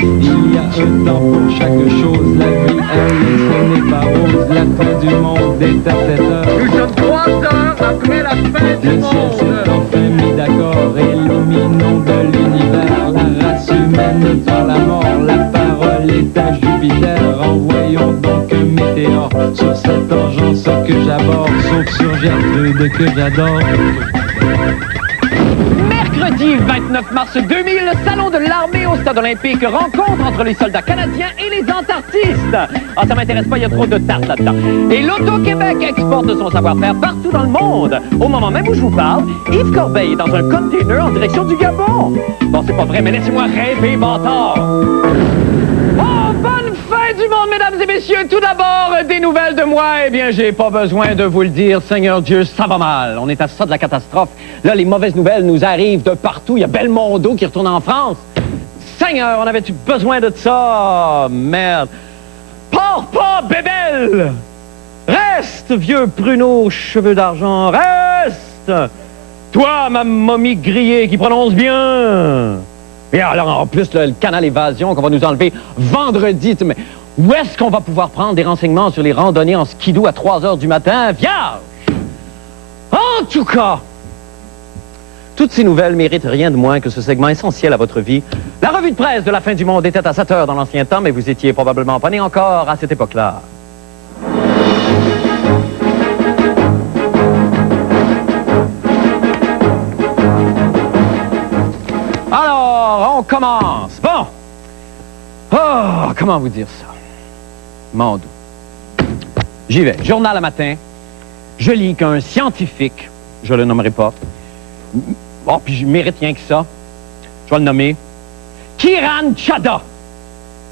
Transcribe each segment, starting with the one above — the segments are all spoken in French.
Il y a un temps pour chaque chose. La vie, elle, ce n'est pas rose. La fin du monde est à 7 heures. Nous sommes 3 heures après la fin du Le ciel s'est enfin mis d'accord. Illuminons de l'univers la race humaine vers la mort. La parole est à Jupiter. Envoyons donc un météore sur cette engeance que j'aborde, sauf sur Gertrude que j'adore. Mercredi 29 mars 2000, le Salon de l'armée au Stade olympique, rencontre entre les soldats canadiens et les antarctistes. Ah, ça m'intéresse pas, il y a trop de tarte là-dedans. Et l'Auto-Québec exporte son savoir-faire partout dans le monde. Au moment même où je vous parle, Yves Corbeil est dans un container en direction du Gabon. Bon, c'est pas vrai, mais laissez-moi rêver, bâtard. Oh, bonne fin du monde, mesdames et messieurs. Tout d'abord, des nouvelles de moi. Eh bien, j'ai pas besoin de vous le dire. Seigneur Dieu, ça va mal. On est à ça de la catastrophe. Là, les mauvaises nouvelles nous arrivent de partout. Il y a Belmondo qui retourne en France. Seigneur, on avait-tu besoin de ça? Oh, merde. Pars pas, bébelle! Reste, vieux pruneau aux cheveux d'argent. Reste! Toi, ma momie grillée qui prononce bien. Et alors, en plus, le canal Évasion qu'on va nous enlever vendredi. Mais où est-ce qu'on va pouvoir prendre des renseignements sur les randonnées en skidoo à 3 heures du matin? Vierge! En tout cas, toutes ces nouvelles méritent rien de moins que ce segment essentiel à votre vie. La revue de presse de la fin du monde était à 7 heures dans l'ancien temps, mais vous étiez probablement pas né encore à cette époque-là. Alors, on commence. Bon. Oh, comment vous dire ça? Mandou. J'y vais. Journal le matin. Je lis qu'un scientifique, je le nommerai pas, bon, puis je mérite rien que ça, je vais le nommer, Kiran Chadha.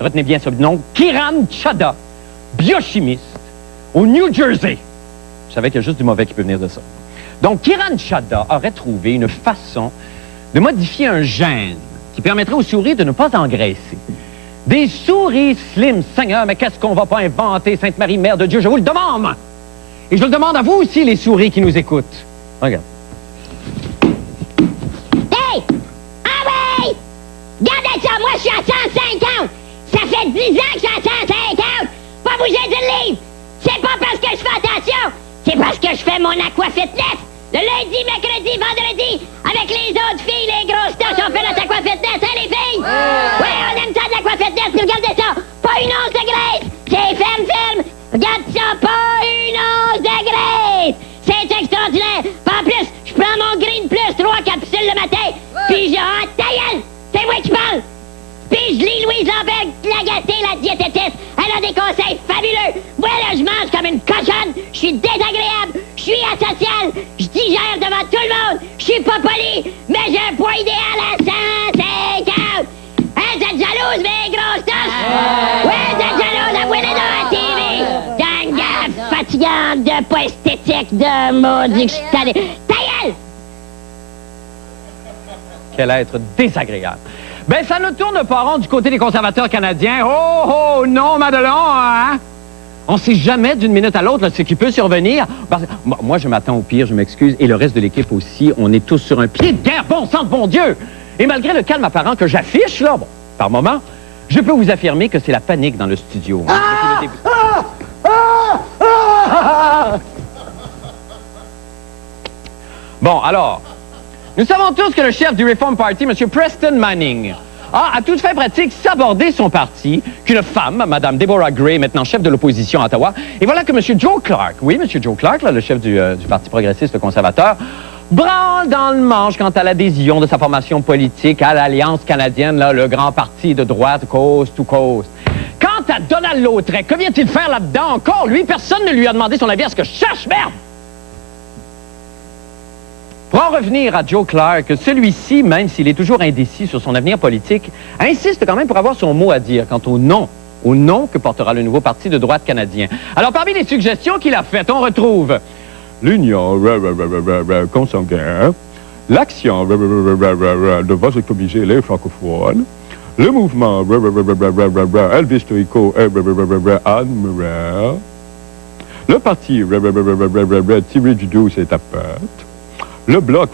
Retenez bien ce nom. Kiran Chadha, biochimiste au New Jersey. Je savais qu'il y a juste du mauvais qui peut venir de ça. Donc, Kiran Chadha aurait trouvé une façon de modifier un gène qui permettrait aux souris de ne pas engraisser. Des souris slim, Seigneur, mais qu'est-ce qu'on va pas inventer, Sainte Marie, Mère de Dieu, je vous le demande! Et je le demande à vous aussi, les souris qui nous écoutent. Regarde. Hey! Ah oui! Regardez ça, moi je suis à 150! Ça fait 10 ans que je suis à 150! Pas bouger du livre! C'est pas parce que je fais attention! C'est parce que je fais mon aqua fitness! Le lundi, mercredi, vendredi, avec les autres filles, les grosses tasses, on fait notre aqua fitness, hein les filles? Ouais, on aime ça de l'aqua fitness, puis regardez ça! Pas une once de graisse! C'est ferme! Regarde ça, pas une once de graisse! C'est extraordinaire! Puis en plus, je prends mon Green Plus 3 capsules le matin, puis je... Ah, ta gueule! C'est moi qui parle! Puis je lis Louise Lambert, Lagacé, la diététiste. Elle a des conseils fabuleux. Moi, là, je mange comme une cochonne. Je suis désagréable. Je suis asocial. Je digère devant tout le monde. Je suis pas poli, mais j'ai un poids idéal à 150. Hein, vous êtes jalouse, mes grosses tasses? Ouais, vous êtes jalouse, avouez-les dans la TV. Gang fatigante, de pas esthétique, de maudit que je suis tanné. Ta gueule! Quel être désagréable. Ben, ça ne tourne pas rond du côté des conservateurs canadiens. Oh, non, Madelon, hein? On sait jamais d'une minute à l'autre ce qui peut survenir. Parce que, moi, je m'attends au pire, je m'excuse, et le reste de l'équipe aussi. On est tous sur un pied de guerre, bon sang de bon Dieu! Et malgré le calme apparent que j'affiche, là, bon, par moment, je peux vous affirmer que c'est la panique dans le studio. Bon, alors... Nous savons tous que le chef du Reform Party, M. Preston Manning, a, à toute fin pratique, sabordé son parti qu'une femme, Mme Deborah Gray, maintenant chef de l'opposition à Ottawa. Et voilà que M. Joe Clark, oui, M. Joe Clark, là, le chef du Parti progressiste conservateur, branle dans le manche quant à l'adhésion de sa formation politique à l'Alliance canadienne, là, le grand parti de droite, coast to coast. Quant à Donald Lautrec, que vient-il faire là-dedans encore? Lui, personne ne lui a demandé son avis à ce que je cherche, merde! Pour en revenir à Joe Clark, celui-ci, même s'il est toujours indécis sur son avenir politique, insiste quand même pour avoir son mot à dire quant au nom que portera le nouveau parti de droite canadien. Alors, parmi les suggestions qu'il a faites, on retrouve l'union consanguine, l'action de vasectomiser les francophones, le mouvement Elvis Stoico admiraire, le parti Thierry Dudou c'est tapette, le bloc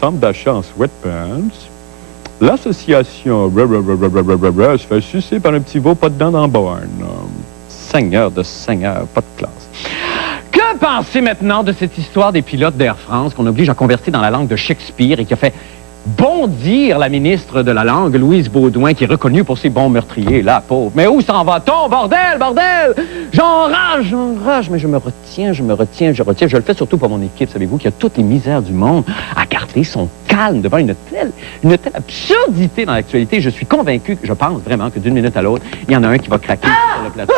Centre d'achat en sweatpants, L'association se fait sucer par un petit veau pas dedans dans la borne. Seigneur de Seigneur, pas de classe. Que penser maintenant de cette histoire des pilotes d'Air France qu'on oblige à converser dans la langue de Shakespeare et qui a fait bondir la ministre de la langue, Louise Baudouin, qui est reconnue pour ses bons meurtriers, la pauvre. Mais où s'en va-t-on? Bordel, bordel! J'enrage, mais je me retiens. Je le fais surtout pour mon équipe, savez-vous, qui a toutes les misères du monde à garder son calme devant une telle absurdité dans l'actualité. Je suis convaincu, je pense vraiment que d'une minute à l'autre, il y en a un qui va craquer sur le plateau.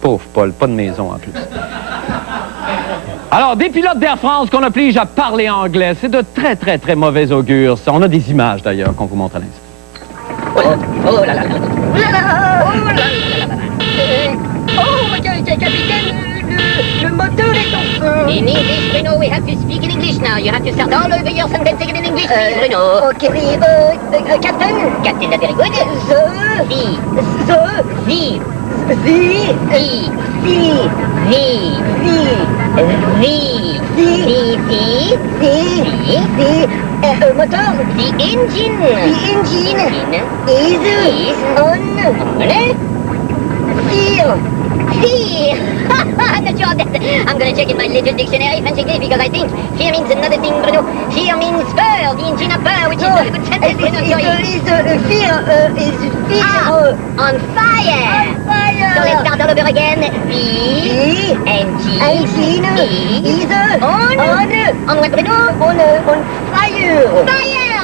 Pauvre Paul, pas de maison en plus. Alors, des pilotes d'Air France qu'on oblige à parler anglais, c'est de très mauvais augure. On a des images d'ailleurs qu'on vous montre à l'instant. Oh là là. Capitaine, le moteur est en feu. In English, Bruno, we have to speak in English now. You have to start all over your sentence in English, please, Bruno. Okay, Captain, very good. Motor. The engine is on fear. I'm not sure of that. I'm going to check in my little dictionary, fancy English, because I think fear means another thing, Bruno. Fear means peur, the engine of peur, which is not a good sentence. Fear on fire. So let's start all over again. The engine is on what, Bruno? On fire. Fire!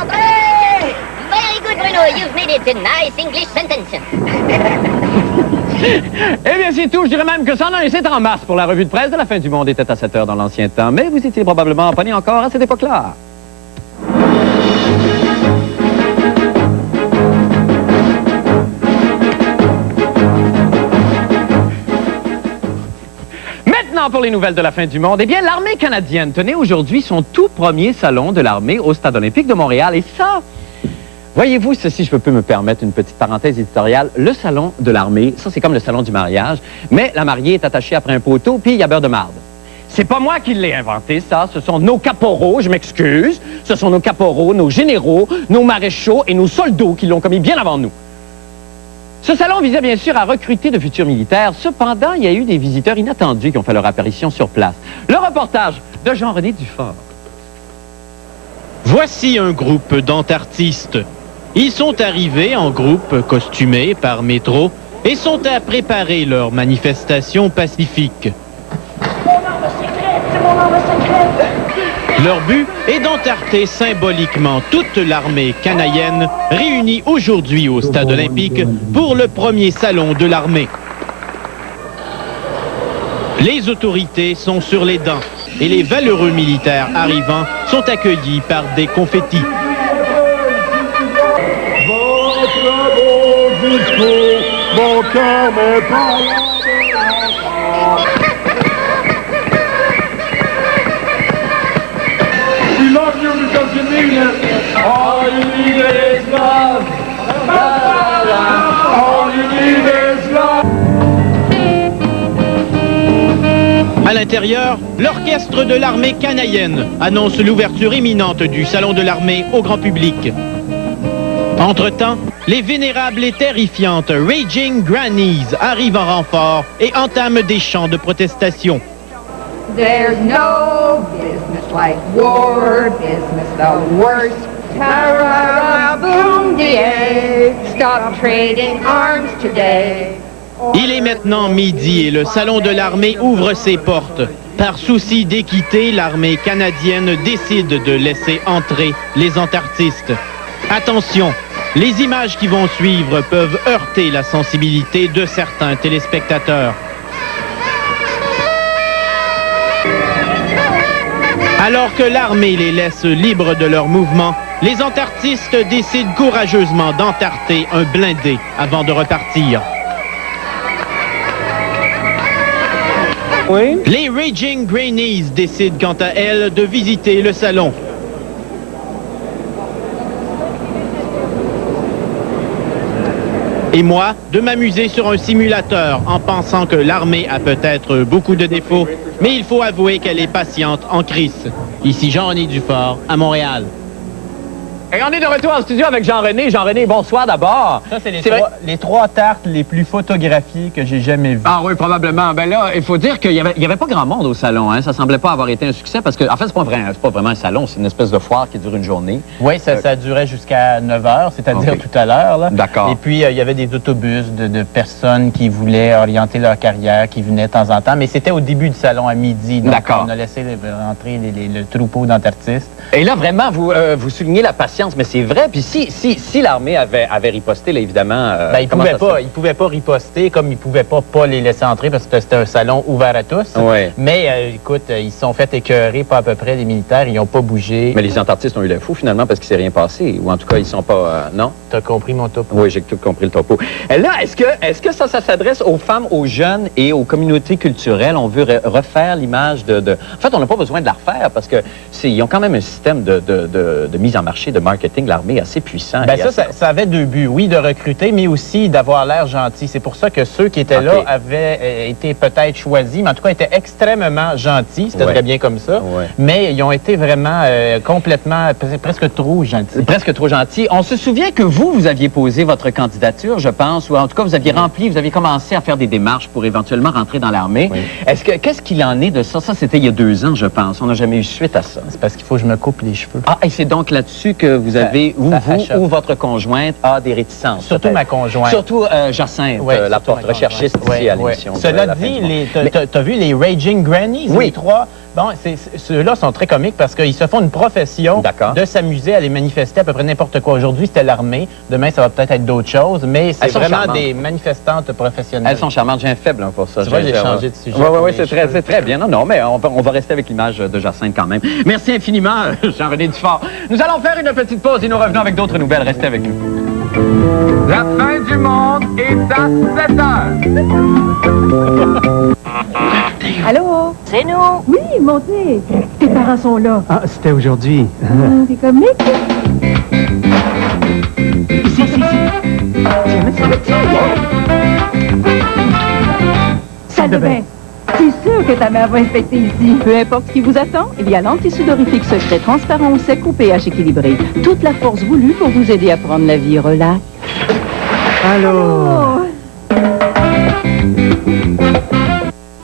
Very good, Bruno. You've made it a nice English sentence. Eh bien, c'est tout. Je dirais même que ça en a un, c'est en masse pour la revue de presse de la fin du monde était à 7 heures dans l'ancien temps. Mais vous étiez probablement pas né encore à cette époque-là. Maintenant, pour les nouvelles de la fin du monde, eh bien, l'armée canadienne tenait aujourd'hui son tout premier salon de l'armée au Stade olympique de Montréal. Et ça... Voyez-vous, ceci, je peux me permettre une petite parenthèse éditoriale. Le salon de l'armée, ça, c'est comme le salon du mariage, mais la mariée est attachée après un poteau, puis il y a beurre de marde. C'est pas moi qui l'ai inventé, ça. Ce sont nos caporaux, je m'excuse. Ce sont nos caporaux, nos généraux, nos maréchaux et nos soldats qui l'ont commis bien avant nous. Ce salon visait bien sûr à recruter de futurs militaires. Cependant, il y a eu des visiteurs inattendus qui ont fait leur apparition sur place. Le reportage de Jean-René Dufort. Voici un groupe d'antartistes. Ils sont arrivés en groupe costumé par métro et sont à préparer leur manifestation pacifique. Leur but est d'entarter symboliquement toute l'armée canadienne réunie aujourd'hui au Stade olympique pour le premier salon de l'armée. Les autorités sont sur les dents et les valeureux militaires arrivants sont accueillis par des confettis. Mon cœur me parle. We love you because you mean it. All you need is love. All you need is love. À l'intérieur, l'orchestre de l'armée canadienne annonce l'ouverture imminente du Salon de l'armée au grand public. Entre-temps, les vénérables et terrifiantes Raging Grannies arrivent en renfort et entament des chants de protestation. There's no business like war business, the worst. Boom, stop trading arms today. Il est maintenant midi et le Salon de l'armée ouvre ses portes. Par souci d'équité, l'armée canadienne décide de laisser entrer les antartistes. Attention, les images qui vont suivre peuvent heurter la sensibilité de certains téléspectateurs. Alors que l'armée les laisse libres de leurs mouvements, les antartistes décident courageusement d'entarter un blindé avant de repartir. Oui? Les Raging Grannies décident quant à elles de visiter le salon. Et moi, de m'amuser sur un simulateur en pensant que l'armée a peut-être beaucoup de défauts, mais il faut avouer qu'elle est patiente en crise. Ici Jean-René Dufort, à Montréal. Et on est de retour en studio avec Jean-René. Jean-René, bonsoir d'abord. Ça, c'est les trois tartes les plus photographiées que j'ai jamais vues. Ah oui, probablement. Ben là, il faut dire qu'il y avait pas grand monde au salon. Hein. Ça semblait pas avoir été un succès parce que, en fait, c'est pas vraiment un salon. C'est une espèce de foire qui dure une journée. Oui, ça durait jusqu'à 9 h, c'est-à-dire tout à l'heure. D'accord. Et puis, il y avait des autobus de personnes qui voulaient orienter leur carrière, qui venaient de temps en temps. Mais c'était au début du salon, à midi. Donc, on a laissé rentrer le troupeau d'entartistes. Et là, vraiment, vous soulignez la patience, mais c'est vrai. Puis si l'armée avait riposté, là, évidemment... il pouvait pas riposter, comme il pouvait pas les laisser entrer, parce que c'était un salon ouvert à tous. Ouais. Mais, écoute, ils se sont fait écœurer, pas à peu près, les militaires, ils n'ont pas bougé. Mais les antarctistes ont eu le fou, finalement, parce qu'il s'est rien passé. Ou en tout cas, ils sont pas... non? T'as compris mon topo? Oui, j'ai tout compris le topo. Et là, est-ce que ça s'adresse aux femmes, aux jeunes et aux communautés culturelles? On veut refaire l'image de... En fait, on n'a pas besoin de la refaire, parce que ils ont quand même un système de mise en marché, de marketing, l'armée assez puissant. Bien, ça avait deux buts. Oui, de recruter, mais aussi d'avoir l'air gentil. C'est pour ça que ceux qui étaient là avaient été peut-être choisis, mais en tout cas étaient extrêmement gentils. C'était très bien comme ça. Ouais. Mais ils ont été vraiment complètement, presque trop gentils. Presque trop gentils. On se souvient que vous aviez posé votre candidature, je pense, ou en tout cas, vous aviez vous aviez commencé à faire des démarches pour éventuellement rentrer dans l'armée. Oui. Qu'est-ce qu'il en est de ça? Ça, c'était il y a 2 ans, je pense. On n'a jamais eu suite à ça. C'est parce qu'il faut que je me coupe les cheveux. Ah, et c'est donc là-dessus que vous avez, vous ou votre conjointe a des réticences. Surtout ma conjointe. Surtout Jacinthe, la porte-recherchiste ici à l'émission. Cela dit, t'as vu les Raging Grannies, les trois? Bon, ceux-là sont très comiques parce qu'ils se font une profession de s'amuser à aller manifester à peu près n'importe quoi. Aujourd'hui, c'était l'armée. Demain, ça va peut-être être d'autres choses, mais c'est vraiment des manifestantes professionnelles. Elles sont charmantes. J'ai un faible pour ça. C'est vrai, j'ai changé de sujet. Oui, c'est très bien. Non, mais on va rester avec l'image de Jacinthe quand même. Merci infiniment, Jean-René Dufort. Nous allons faire une petite pause et nous revenons avec d'autres nouvelles. Restez avec nous. La fin du monde est à 7 heures. Allô? C'est nous. Oui, montez. Tes parents sont là. Ah, c'était aujourd'hui. T'es comique? Ici. Tiens, Salle de bain. C'est sûr que ta mère va inspecter ici. Peu importe ce qui vous attend, il y a l'antisudorifique secret transparent au sec ou pH équilibré. Toute la force voulue pour vous aider à prendre la vie relax. Allô?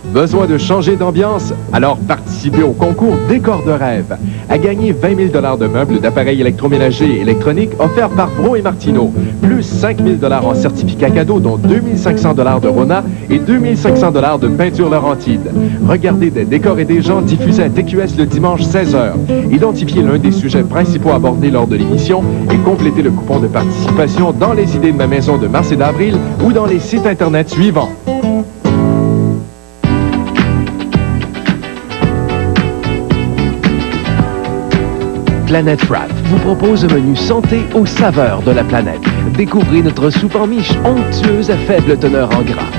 Besoin de changer d'ambiance? Alors participez au concours Décor de rêve. À gagner 20 000 de meubles, d'appareils électroménagers et électroniques offerts par Bro et Martineau, plus 5 000 en certificats cadeaux, dont 2 500 de Rona et 2 500 de peinture Laurentide. Regardez des décors et des gens diffusés à TQS le dimanche 16h. Identifiez l'un des sujets principaux abordés lors de l'émission et complétez le coupon de participation dans les idées de ma maison de mars et d'avril ou dans les sites Internet suivants. Planète Wrap vous propose un menu santé aux saveurs de la planète. Découvrez notre soupe en miche onctueuse à faible teneur en gras.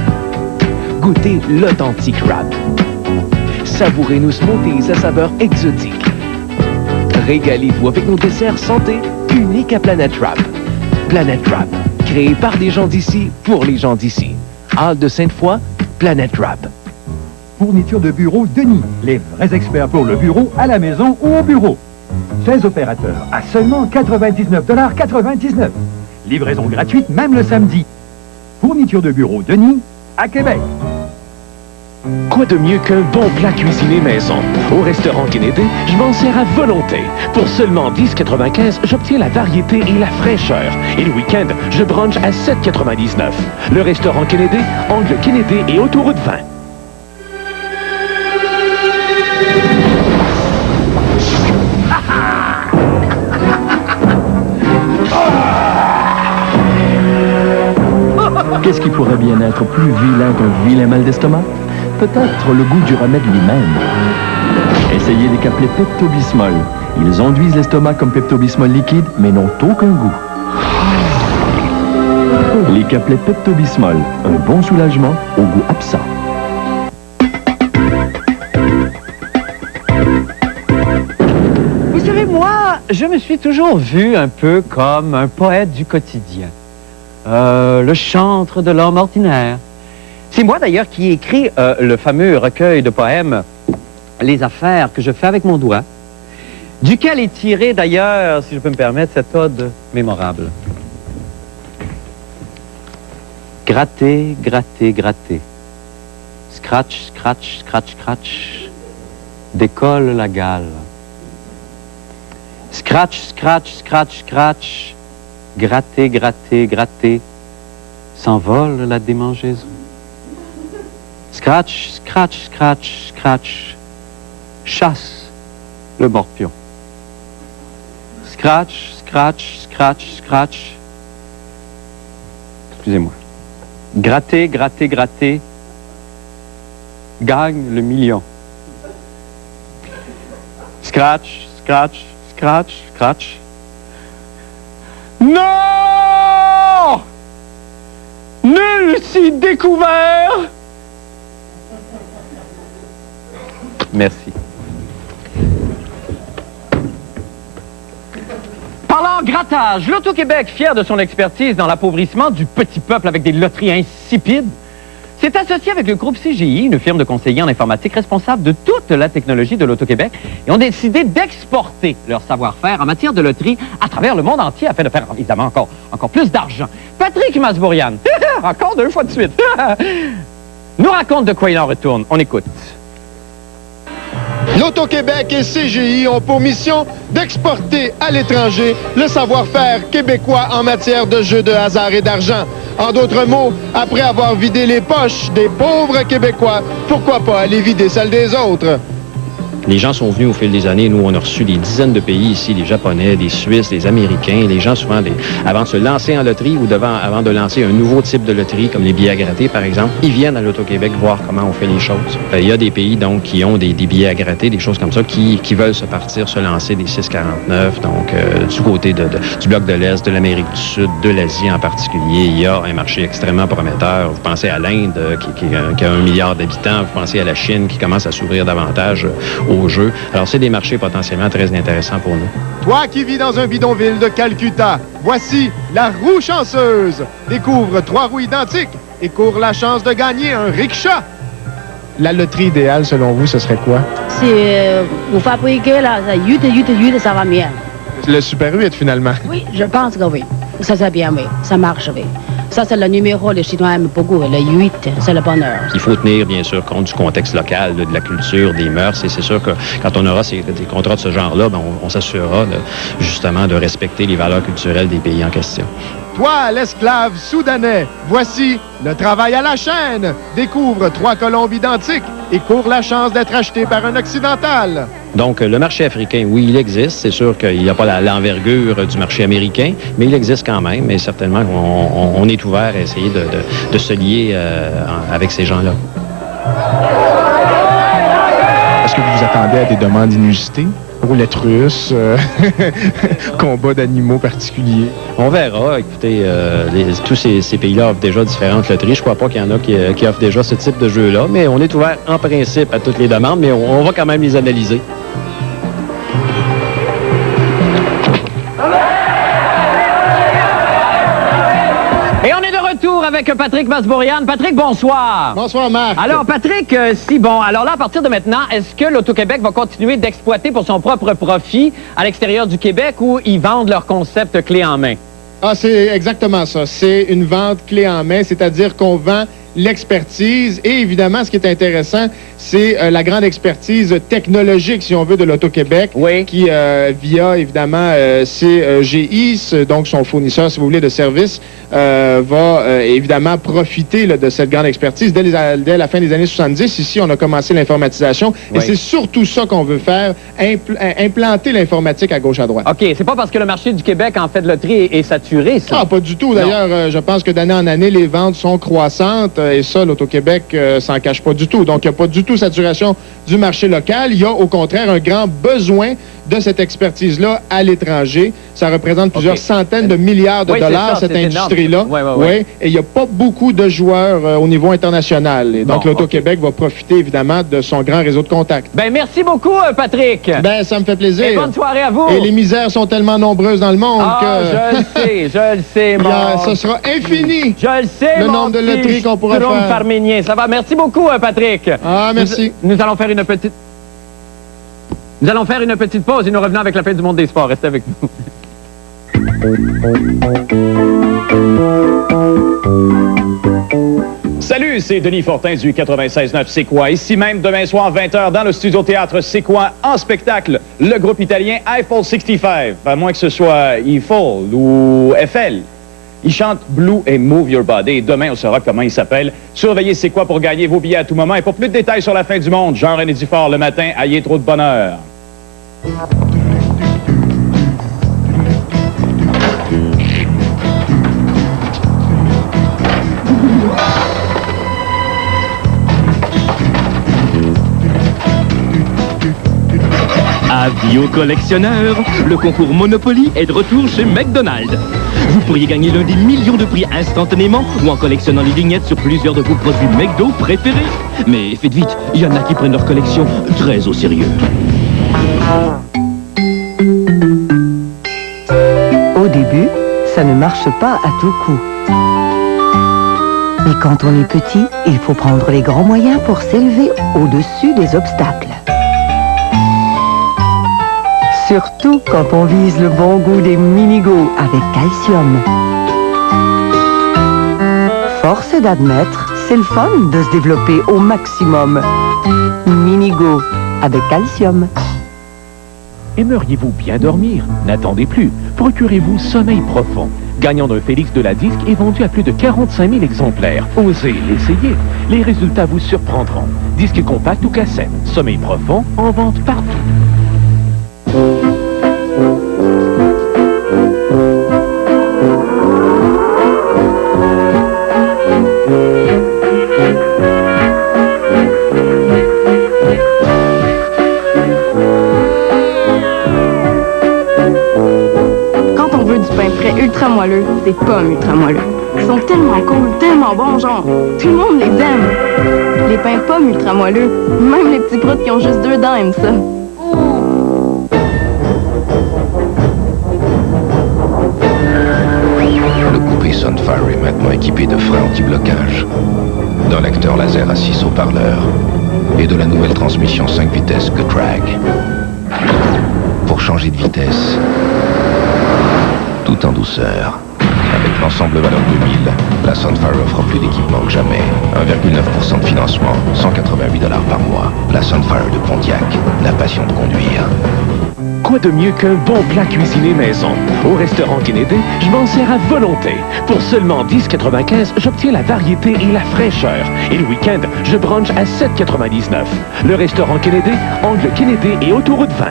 Goûtez l'authentique wrap. Savourez nos smoothies à saveur exotique. Régalez-vous avec nos desserts santé uniques à Planète Wrap. Planète Wrap, créé par des gens d'ici pour les gens d'ici. Halle de Sainte-Foy, Planète Wrap. Fourniture de bureau Denis, les vrais experts pour le bureau, à la maison ou au bureau. 16 opérateurs à seulement 99,99 $. Livraison gratuite même le samedi. Fourniture de bureau Denis à Québec. Quoi de mieux qu'un bon plat cuisiné maison? Au restaurant Kennedy, je m'en sers à volonté. Pour seulement 10,95 $, j'obtiens la variété et la fraîcheur. Et le week-end, je brunch à 7,99 $. Le restaurant Kennedy, angle Kennedy et autoroute 20. Qu'est-ce qui pourrait bien être plus vilain qu'un vilain mal d'estomac? Peut-être le goût du remède lui-même. Essayez les Caplet Pepto-Bismol. Ils enduisent l'estomac comme Pepto-Bismol liquide, mais n'ont aucun goût. Les Caplet Pepto-Bismol, un bon soulagement au goût absent. Vous savez, moi, je me suis toujours vu un peu comme un poète du quotidien. Le chantre de l'homme ordinaire. C'est moi d'ailleurs qui ai écrit le fameux recueil de poèmes Les affaires que je fais avec mon doigt, duquel est tiré d'ailleurs, si je peux me permettre, cette ode mémorable. Gratter, gratter, gratter. Scratch, scratch, scratch, scratch. Décolle la gale. Scratch, scratch, scratch, scratch. Gratter, gratter, gratter. S'envole la démangeaison. Scratch, scratch, scratch, scratch. Chasse le morpion. Scratch, scratch, scratch, scratch. Excusez-moi. Gratter, gratter, gratter. Gagne le million. Scratch, scratch, scratch, scratch. Non! Nul si découvert! Merci. Parlant grattage, l'Auto-Québec, fier de son expertise dans l'appauvrissement du petit peuple avec des loteries insipides, s'est associé avec le groupe CGI, une firme de conseillers en informatique responsable de toute la technologie de l'Auto-Québec, et ont décidé d'exporter leur savoir-faire en matière de loterie à travers le monde entier afin de faire évidemment encore plus d'argent. Patrick Masbourian, encore 2 fois de suite, nous raconte de quoi il en retourne. On écoute. L'Auto-Québec et CGI ont pour mission d'exporter à l'étranger le savoir-faire québécois en matière de jeux de hasard et d'argent. En d'autres mots, après avoir vidé les poches des pauvres Québécois, pourquoi pas aller vider celles des autres? Les gens sont venus au fil des années. Nous, on a reçu des dizaines de pays ici, les Japonais, des Suisses, des Américains. Les gens, souvent, avant de se lancer en loterie ou avant de lancer un nouveau type de loterie, comme les billets à gratter, par exemple, ils viennent à l'Auto-Québec voir comment on fait les choses. Il y a des pays, donc, qui ont des billets à gratter, des choses comme ça, qui veulent se lancer des 6,49. Donc, du côté du bloc de l'Est, de l'Amérique du Sud, de l'Asie en particulier, il y a un marché extrêmement prometteur. Vous pensez à l'Inde, qui a 1 milliard d'habitants. Vous pensez à la Chine, qui commence à s'ouvrir davantage au jeu. Alors, c'est des marchés potentiellement très intéressants pour nous. Toi qui vis dans un bidonville de Calcutta, voici la roue chanceuse. Découvre 3 roues identiques et cours la chance de gagner un rickshaw. La loterie idéale, selon vous, ce serait quoi? C'est vous fabriquez là, 8, ça va bien. Le Super 8, finalement. Oui, je pense que oui. Ça, c'est bien, oui. Ça marche, oui. Ça, c'est le numéro, les Chinois aiment beaucoup. Le 8, c'est le bonheur. Il faut tenir, bien sûr, compte du contexte local, de la culture, des mœurs. Et c'est sûr que quand on aura des contrats de ce genre-là, ben, on s'assurera justement de respecter les valeurs culturelles des pays en question. Toi, l'esclave soudanais, voici le travail à la chaîne. Découvre 3 colombes identiques et cours la chance d'être acheté par un occidental. Donc, le marché africain, oui, il existe. C'est sûr qu'il n'y a pas l'envergure du marché américain, mais il existe quand même. Et certainement, on est ouvert à essayer de se lier avec ces gens-là. Est-ce que vous vous attendez à des demandes inusitées? Roulette russe, combat d'animaux particuliers. On verra. Écoutez, tous ces pays-là offrent déjà différentes loteries. Je ne crois pas qu'il y en a qui offrent déjà ce type de jeu-là, mais on est ouvert en principe à toutes les demandes, mais on va quand même les analyser. Avec Patrick Masbourian. Patrick, bonsoir. Bonsoir, Marc. Alors, Patrick, alors là, à partir de maintenant, est-ce que l'Auto-Québec va continuer d'exploiter pour son propre profit à l'extérieur du Québec ou ils vendent leur concept clé en main? Ah, c'est exactement ça. C'est une vente clé en main, c'est-à-dire qu'on vend l'expertise et évidemment, ce qui est intéressant, c'est la grande expertise technologique, si on veut, de l'Auto-Québec, oui, qui, via évidemment CGI, donc son fournisseur, si vous voulez, de services, va évidemment profiter de cette grande expertise. Dès la fin des années 70, ici, on a commencé l'informatisation et c'est surtout ça qu'on veut faire, implanter l'informatique à gauche, à droite. OK, c'est pas parce que le marché du Québec, en fait, de loterie est saturé, ça? Ah, pas du tout. D'ailleurs, je pense que d'année en année, les ventes sont croissantes. Et ça, l'Auto-Québec s'en cache pas du tout. Donc, il n'y a pas du tout saturation du marché local. Il y a au contraire un grand besoin de cette expertise-là à l'étranger. Ça représente plusieurs centaines de milliards de dollars, cette industrie-là. Oui, et il n'y a pas beaucoup de joueurs au niveau international. Et donc, l'Auto-Québec va profiter, évidemment, de son grand réseau de contacts. Ben, merci beaucoup, Patrick. Ben, ça me fait plaisir. Et bonne soirée à vous. Et les misères sont tellement nombreuses dans le monde que... je le sais, ce sera infini. Je le sais, le nombre de loteries qu'on pourra faire. Parménien. Ça va. Merci beaucoup, Patrick. Ah, merci. Nous allons faire une petite... Nous allons faire une petite pause et nous revenons avec la fin du monde des sports. Restez avec nous. Salut, c'est Denis Fortin du 96.9 C'est quoi? Ici même demain soir 20h dans le studio théâtre C'est quoi? En spectacle, le groupe italien Eiffel 65. À moins que ce soit Eiffel ou Eiffel. Ils chantent Blue et Move Your Body. Et demain, on saura comment ils s'appellent. Surveillez C'est quoi pour gagner vos billets à tout moment. Et pour plus de détails sur la fin du monde, Jean-René Dufort le matin, ayez trop de bonheur. Avis aux collectionneurs, le concours Monopoly est de retour chez McDonald's. Vous pourriez gagner l'un des millions de prix instantanément ou en collectionnant les vignettes sur plusieurs de vos produits McDo préférés. Mais faites vite, il y en a qui prennent leur collection très au sérieux. Au début, ça ne marche pas à tout coup. Mais quand on est petit, il faut prendre les grands moyens pour s'élever au-dessus des obstacles. Surtout quand on vise le bon goût des Minigo avec calcium. Force est d'admettre, c'est le fun de se développer au maximum. Minigo avec calcium. Aimeriez-vous bien dormir? N'attendez plus. Procurez-vous Sommeil Profond. Gagnant d'un Félix de la Disque et vendu à plus de 45 000 exemplaires. Osez l'essayer. Les résultats vous surprendront. Disque compact ou cassette. Sommeil Profond en vente partout. Ultra moelleux, des pommes ultra moelleux. Ils sont tellement cool, tellement bons, genre, tout le monde les aime. Les pains pommes ultra moelleux, même les petits proutes qui ont juste 2 dents aiment ça. Le coupé Sunfire est maintenant équipé de freins anti-blocage, d'un lecteur laser à 6 haut-parleurs et de la nouvelle transmission 5 vitesses Getrag. Pour changer de vitesse, tout en douceur. Avec l'ensemble valeur 2000, la Sunfire offre plus d'équipement que jamais. 1,9% de financement, 188 $ par mois. La Sunfire de Pontiac, la passion de conduire. Quoi de mieux qu'un bon plat cuisiné maison? Au restaurant Kennedy, je m'en sers à volonté. Pour seulement 10,95, j'obtiens la variété et la fraîcheur. Et le week-end, je brunch à 7,99. Le restaurant Kennedy, angle Kennedy et autoroute 20.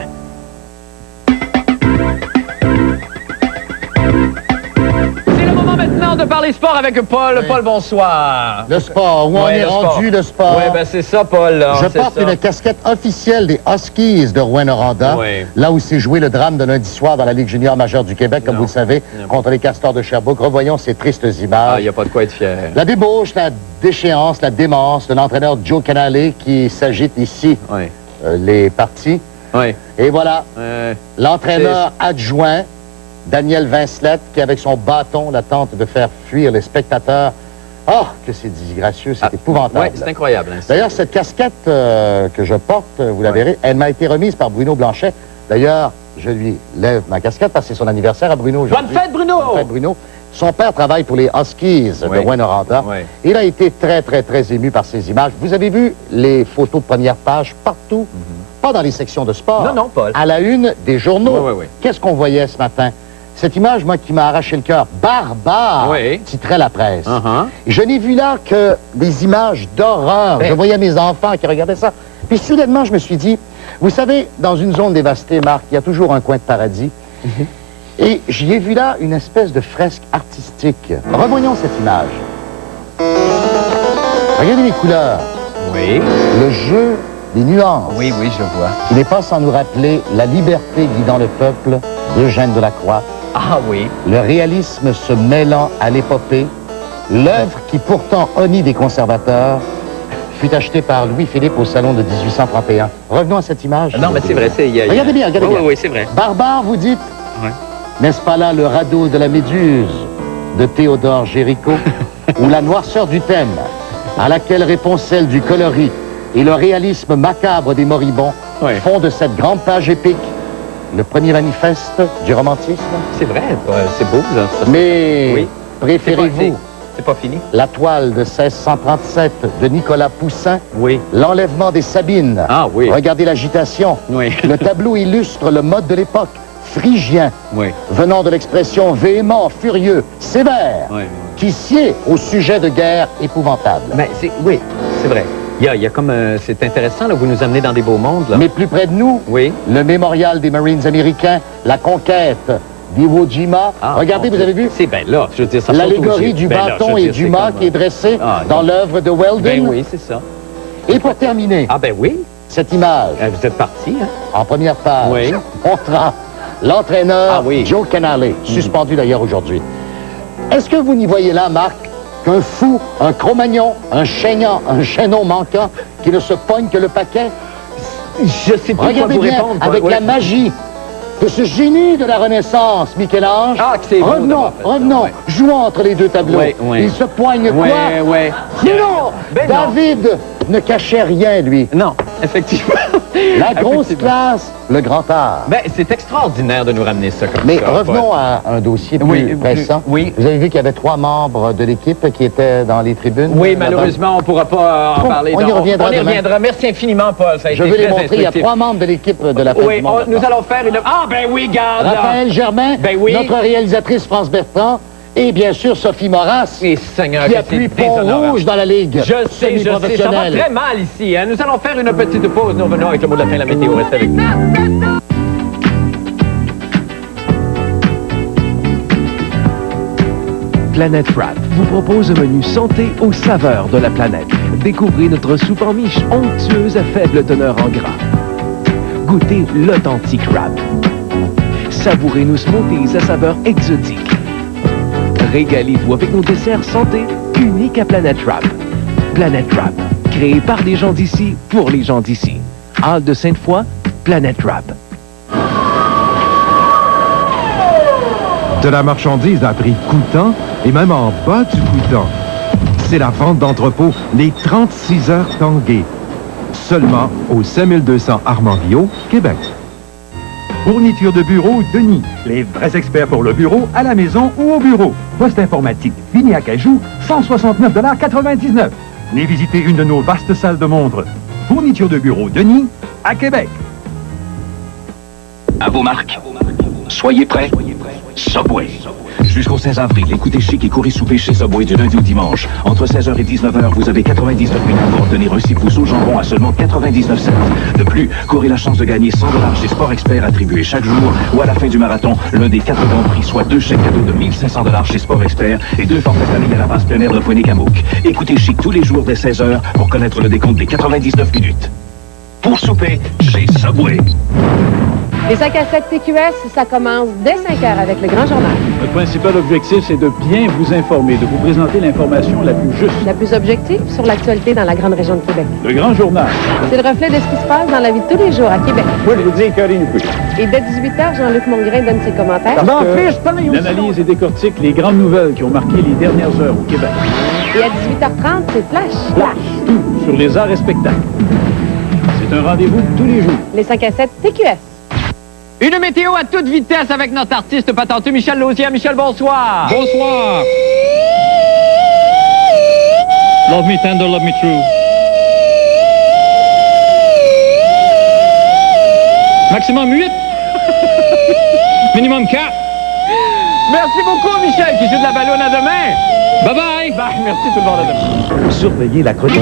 De parler sport avec Paul. Oui. Paul, bonsoir. Le sport. Où on est rendu, le sport? Oui, ben c'est ça, Paul. Je porte une casquette officielle des Huskies de Rouyn-Noranda, là où s'est joué le drame de lundi soir dans la Ligue junior majeure du Québec, comme vous le savez, contre les Castors de Sherbrooke. Revoyons ces tristes images. Ah, il n'y a pas de quoi être fier. La débauche, la déchéance, la démence de l'entraîneur Joe Canale qui s'agite ici les parties. Oui. Et voilà, l'entraîneur adjoint, Daniel Vincelette, qui, avec son bâton, la tente de faire fuir les spectateurs. Oh, que c'est disgracieux, c'est épouvantable. Oui, c'est incroyable. Hein, d'ailleurs, cette casquette que je porte, vous la verrez, elle m'a été remise par Bruno Blanchet. D'ailleurs, je lui lève ma casquette parce que c'est son anniversaire à Bruno aujourd'hui. Bonne fête, Bruno! Bonne fête, Bruno. Son père travaille pour les Huskies de Rouyn-Noranda. Il a été très, très, très ému par ces images. Vous avez vu les photos de première page partout? Pas dans les sections de sport. Non, non, Paul. À la une des journaux. Qu'est-ce qu'on voyait ce matin? Cette image, moi, qui m'a arraché le cœur, barbare, titrait la presse. Et je n'ai vu là que des images d'horreur. Je voyais mes enfants qui regardaient ça. Puis soudainement, je me suis dit, vous savez, dans une zone dévastée, Marc, il y a toujours un coin de paradis. Et j'y ai vu là une espèce de fresque artistique. Revoyons cette image. Regardez les couleurs. Le jeu des nuances. Oui, oui, je vois. Il n'est pas sans nous rappeler la liberté guidant le peuple d'Eugène Delacroix. Ah oui. Le réalisme se mêlant à l'épopée, l'œuvre qui pourtant honnit des conservateurs fut achetée par Louis-Philippe au salon de 1831. Revenons à cette image. Non, mais c'est vrai, c'est... Regardez bien, regardez bien. Oui, c'est vrai. Barbare, vous dites? Ouais. N'est-ce pas là le radeau de la Méduse de Théodore Géricault ou la noirceur du thème à laquelle répond celle du coloris et le réalisme macabre des moribonds font de cette grande page épique le premier manifeste du romantisme? C'est vrai, c'est beau, là. Ça, mais oui. Préférez-vous c'est pas fini. La toile de 1637 de Nicolas Poussin, oui. L'enlèvement des Sabines. Ah oui. Regardez l'agitation. Oui. Le tableau illustre le mode de l'époque, phrygien, venant de l'expression véhément, furieux, sévère, qui sied au sujet de guerre épouvantable. Mais oui, c'est vrai. Il y a comme... c'est intéressant, là, vous nous amenez dans des beaux mondes. Là. Mais plus près de nous, le mémorial des Marines américains, la conquête d'Iwo Jima. Regardez, vous avez vu? C'est bien là, je veux dire, ça l'allégorie du bâton et du mât qui est dressée dans l'œuvre de Weldon. Ben oui, c'est ça. Et pour terminer, cette image, vous êtes parti, hein? En première page, montrant l'entraîneur Joe Canale, suspendu d'ailleurs aujourd'hui. Est-ce que vous n'y voyez là, Marc, qu'un fou, un Cro-Magnon, un chaînon manquant, qui ne se pogne que le paquet? Je sais pas Regardez quoi vous bien, répondre. avec la magie de ce génie de la Renaissance, Michel-Ange. Revenons, jouons entre les deux tableaux. Il se poigne quoi? Non, David ne cachait rien, lui. Non, effectivement. La grosse classe, le grand art. Ben, c'est extraordinaire de nous ramener ça comme ça. Mais revenons à un dossier plus pressant. Vous avez vu qu'il y avait 3 membres de l'équipe qui étaient dans les tribunes? Oui, malheureusement, on ne pourra pas en parler. On y reviendra demain. Merci infiniment, Paul. Ça a Je été veux les très montrer. Il y a 3 membres de l'équipe de la fête du monde. Nous allons faire une... Ah, ben oui, garde! Raphaël Germain, notre réalisatrice France Bertrand, et bien sûr Sophie Maurras, qui appuie Pont-Rouge dans la Ligue. Je sais, ça va très mal ici. Hein? Nous allons faire une petite pause. Nous revenons avec le mot de la fin de la météo. Restez avec nous. Planète Wrap vous propose un menu santé aux saveurs de la planète. Découvrez notre soupe en miche onctueuse à faible teneur en gras. Goûtez l'authentique wrap. Savourez nos smoothies à saveur exotique. Régalez-vous avec nos desserts santé uniques à Planète Wrap. Planète Wrap, créé par des gens d'ici pour les gens d'ici. Halle de Sainte-Foy, Planète Wrap. De la marchandise à prix coûtant et même en bas du coûtant. C'est la vente d'entrepôt les 36 heures Tanguay. Seulement au 5200 Armand-Guillot, Québec. Fourniture de bureau Denis. Les vrais experts pour le bureau, à la maison ou au bureau. Poste informatique fini à cajou, 169,99 $. Venez visiter une de nos vastes salles de montre. Fourniture de bureau Denis, à Québec. À vos marques. Soyez prêts. Subway. Jusqu'au 16 avril, écoutez Chic et courez souper chez Subway du lundi au dimanche. Entre 16h et 19h, vous avez 99 minutes pour obtenir un 6 pouces au jambon à seulement 99 cents. De plus, courez la chance de gagner 100 $ chez Sport Expert attribués chaque jour ou à la fin du marathon, l'un des 4 grands prix, soit 2 chèques cadeaux de 1500 $ chez Sport Expert et 2 forfaits famille à la base plein air de Pointe-Camouk. Écoutez Chic tous les jours dès 16h pour connaître le décompte des 99 minutes. Pour souper chez Subway. Les 5 à 7 TQS, ça commence dès 5h avec le Grand Journal. Le principal objectif, c'est de bien vous informer, de vous présenter l'information la plus juste. La plus objective sur l'actualité dans la grande région de Québec. Le Grand Journal. C'est le reflet de ce qui se passe dans la vie de tous les jours à Québec. Oui, je vous dis Karine Pouille. Et dès 18h, Jean-Luc Mongrain donne ses commentaires. Il analyse et décortique les grandes nouvelles qui ont marqué les dernières heures au Québec. Et à 18h30, c'est Flash. Tout sur les arts et spectacles. C'est un rendez-vous tous les jours. Les 5 à 7 TQS. Une météo à toute vitesse avec notre artiste patenté Michel Lausière. Michel, bonsoir. Bonsoir. Love me tender, love me true. Maximum 8. Minimum 4. Merci beaucoup, Michel, qui joue de la ballonne à demain. Bye bye. Bye, merci tout le monde à demain. Surveillez la chronique.